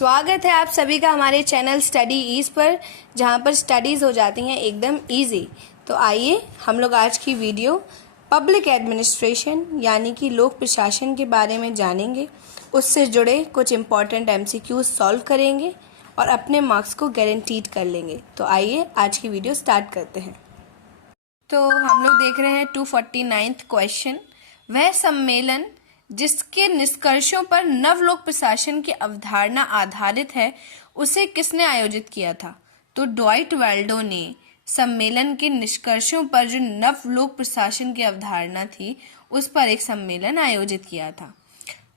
स्वागत है आप सभी का हमारे चैनल स्टडी ईज पर, जहां पर स्टडीज़ हो जाती हैं एकदम इजी। तो आइए हम लोग आज की वीडियो पब्लिक एडमिनिस्ट्रेशन यानी कि लोक प्रशासन के बारे में जानेंगे, उससे जुड़े कुछ इम्पॉर्टेंट एमसीक्यूज सॉल्व करेंगे और अपने मार्क्स को गारंटीड कर लेंगे। तो आइए आज की वीडियो स्टार्ट करते हैं। तो हम लोग देख रहे हैं 249th क्वेश्चन। वह सम्मेलन जिसके निष्कर्षों पर नवलोक प्रशासन की अवधारणा आधारित है, उसे किसने आयोजित किया था? तो ड्वाइट वाल्डो ने सम्मेलन के निष्कर्षों पर जो नवलोक प्रशासन की अवधारणा थी, उस पर एक सम्मेलन आयोजित किया था।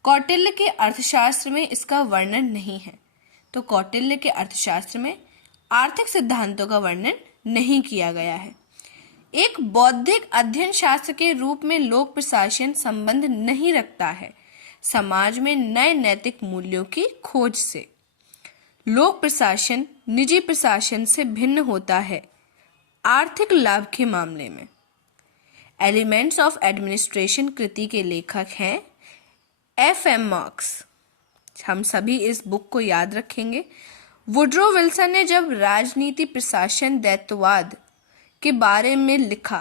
कौटिल्य के अर्थशास्त्र में इसका वर्णन नहीं है। तो कौटिल्य के अर्थशास्त्र में आर्थिक सिद्धांतों का वर्णन नहीं किया गया है। एक बौद्धिक अध्ययन शास्त्र के रूप में लोक प्रशासन संबंध नहीं रखता है समाज में नए नैतिक मूल्यों की खोज से। लोक प्रशासन निजी प्रशासन से भिन्न होता है आर्थिक लाभ के मामले में। एलिमेंट्स ऑफ एडमिनिस्ट्रेशन कृति के लेखक हैं FM मार्क्स। हम सभी इस बुक को याद रखेंगे। वुड्रो विल्सन ने जब राजनीति प्रशासन दैत्यवाद के बारे में लिखा,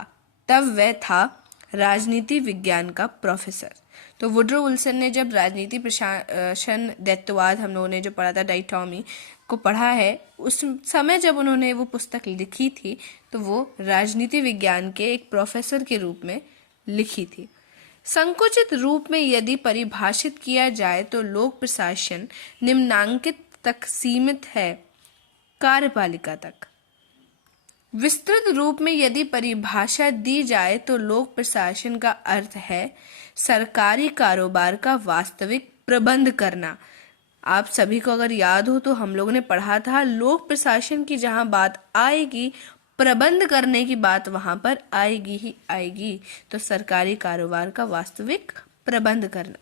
तब वह था राजनीति विज्ञान का प्रोफेसर। तो वुड्रो विल्सन ने जब राजनीति प्रशासन दैत्यवाद हम लोगों ने जो पढ़ा था, डाइटॉमी को पढ़ा है, उस समय जब उन्होंने वो पुस्तक लिखी थी, तो वो राजनीति विज्ञान के एक प्रोफेसर के रूप में लिखी थी। संकुचित रूप में यदि परिभाषित किया जाए तो लोक प्रशासन निम्नांकित तक सीमित है कार्यपालिका तक। विस्तृत रूप में यदि परिभाषा दी जाए तो लोक प्रशासन का अर्थ है सरकारी कारोबार का वास्तविक प्रबंध करना। आप सभी को अगर याद हो तो हम लोगों ने पढ़ा था, लोक प्रशासन की जहां बात आएगी, प्रबंध करने की बात वहां पर आएगी ही आएगी। तो सरकारी कारोबार का वास्तविक प्रबंध करना।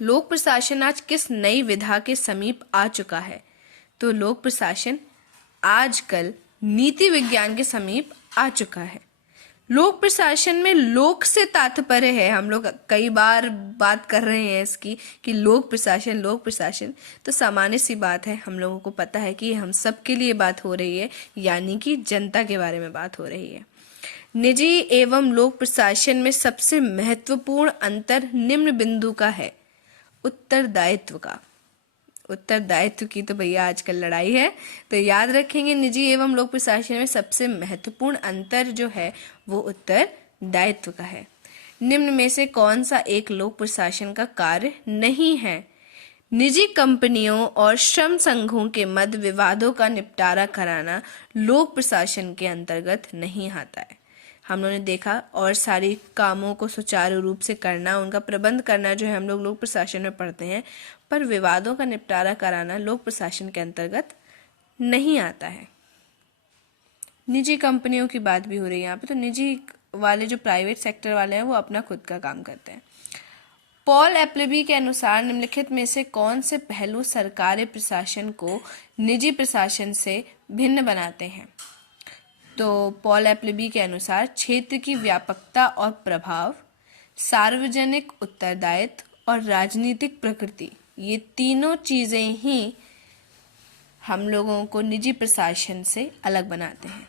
लोक प्रशासन आज किस नई विधा के समीप आ चुका है? तो लोक प्रशासन आजकल नीति विज्ञान के समीप आ चुका है। लोक प्रशासन में लोक से तात्पर्य है, हम लोग कई बार बात कर रहे हैं इसकी कि लोक प्रशासन, तो सामान्य सी बात है, हम लोगों को पता है कि हम सब के लिए बात हो रही है, यानी कि जनता के बारे में बात हो रही है। निजी एवं लोक प्रशासन में सबसे महत्वपूर्ण अंतर निम्न बिंदु का है। उत्तरदायित्व का। उत्तरदायित्व की तो भैया आजकल लड़ाई है, तो याद रखेंगे निजी एवं लोक प्रशासन में सबसे महत्वपूर्ण अंतर जो है वो उत्तरदायित्व का है। निम्न में से कौन सा एक लोक प्रशासन का कार्य नहीं है? निजी कंपनियों और श्रम संघों के मध्य विवादों का निपटारा कराना लोक प्रशासन के अंतर्गत नहीं आता है। हम लोगों ने देखा, और सारी कामों को सुचारू रूप से करना, उनका प्रबंध करना जो है हम लोग लोक प्रशासन में पढ़ते हैं, पर विवादों का निपटारा कराना लोक प्रशासन के अंतर्गत नहीं आता है। निजी कंपनियों की बात भी हो रही है यहाँ पे, तो निजी वाले जो प्राइवेट सेक्टर वाले हैं वो अपना खुद का काम करते हैं। पॉल एप्लेबी के अनुसार निम्नलिखित में से कौन से पहलू सरकारी प्रशासन को निजी प्रशासन से भिन्न बनाते हैं? तो पॉल एप्लेबी के अनुसार क्षेत्र की व्यापकता और प्रभाव, सार्वजनिक उत्तरदायित्व और राजनीतिक प्रकृति, ये तीनों चीजें ही हम लोगों को निजी प्रशासन से अलग बनाते हैं।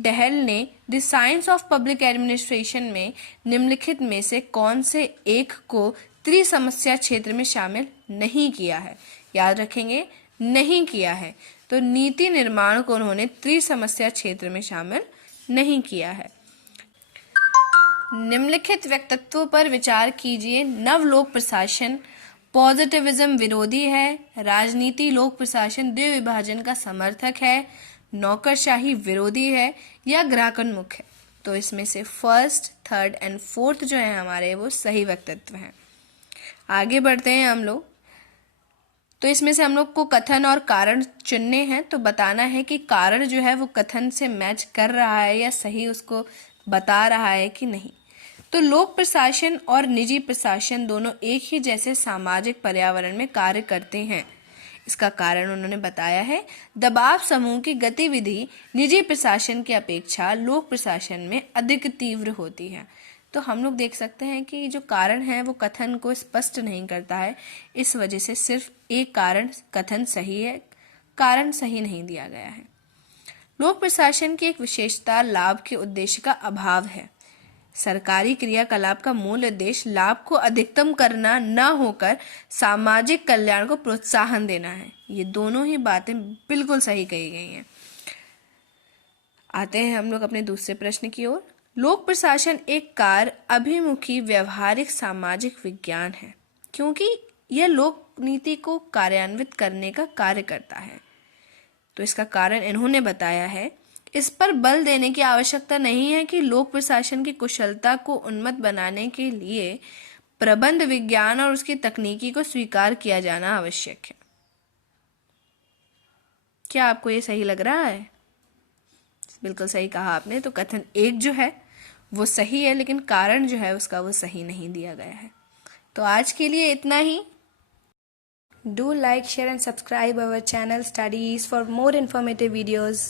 डहल ने the science of public administration में निम्नलिखित में से कौन से एक को त्रिसमस्या क्षेत्र में शामिल नहीं किया है? याद रखेंगे, नहीं किया है। तो नीति निर्माण को उन्होंने त्रिसमस्या क्षेत्र में शामिल नहीं किया है। निम्नलिखित व्यक्तित्वों पर विचार कीजिए। नवलोक प्रशासन पॉजिटिविज्म विरोधी है, राजनीति लोक प्रशासन द्विविभाजन का समर्थक है, नौकरशाही विरोधी है या ग्राहकोन्मुख है। तो इसमें से फर्स्ट, थर्ड एंड फोर्थ जो है हमारे, वो सही व्यक्तित्व हैं। आगे बढ़ते हैं हम लोग। तो इसमें से हम लोग को कथन और कारण चुनने हैं, तो बताना है कि कारण जो है वो कथन से मैच कर रहा है या सही उसको बता रहा है कि नहीं। तो लोक प्रशासन और निजी प्रशासन दोनों एक ही जैसे सामाजिक पर्यावरण में कार्य करते हैं। इसका कारण उन्होंने बताया है, दबाव समूह की गतिविधि निजी प्रशासन की अपेक्षा लोक प्रशासन में अधिक तीव्र होती है। तो हम लोग देख सकते हैं कि जो कारण है वो कथन को स्पष्ट नहीं करता है। इस वजह से सिर्फ एक कारण कथन सही है, कारण सही नहीं दिया गया है। लोक प्रशासन की एक विशेषता लाभ के उद्देश्य का अभाव है। सरकारी क्रियाकलाप का मूल उद्देश्य लाभ को अधिकतम करना न होकर सामाजिक कल्याण को प्रोत्साहन देना है। ये दोनों ही बातें बिल्कुल सही कही गई हैं। आते हैं हम लोग अपने दूसरे प्रश्न की ओर। लोक प्रशासन एक कार्य अभिमुखी व्यवहारिक सामाजिक विज्ञान है, क्योंकि यह लोक नीति को कार्यान्वित करने का कार्य करता है। तो इसका कारण इन्होंने बताया है। इस पर बल देने की आवश्यकता नहीं है कि लोक प्रशासन की कुशलता को उन्नत बनाने के लिए प्रबंध विज्ञान और उसकी तकनीकी को स्वीकार किया जाना आवश्यक है। क्या आपको ये सही लग रहा है? बिल्कुल सही कहा आपने। तो कथन एक जो है वो सही है, लेकिन कारण जो है उसका वो सही नहीं दिया गया है। तो आज के लिए इतना ही। Do like, share and subscribe our channel Studies for more informative videos.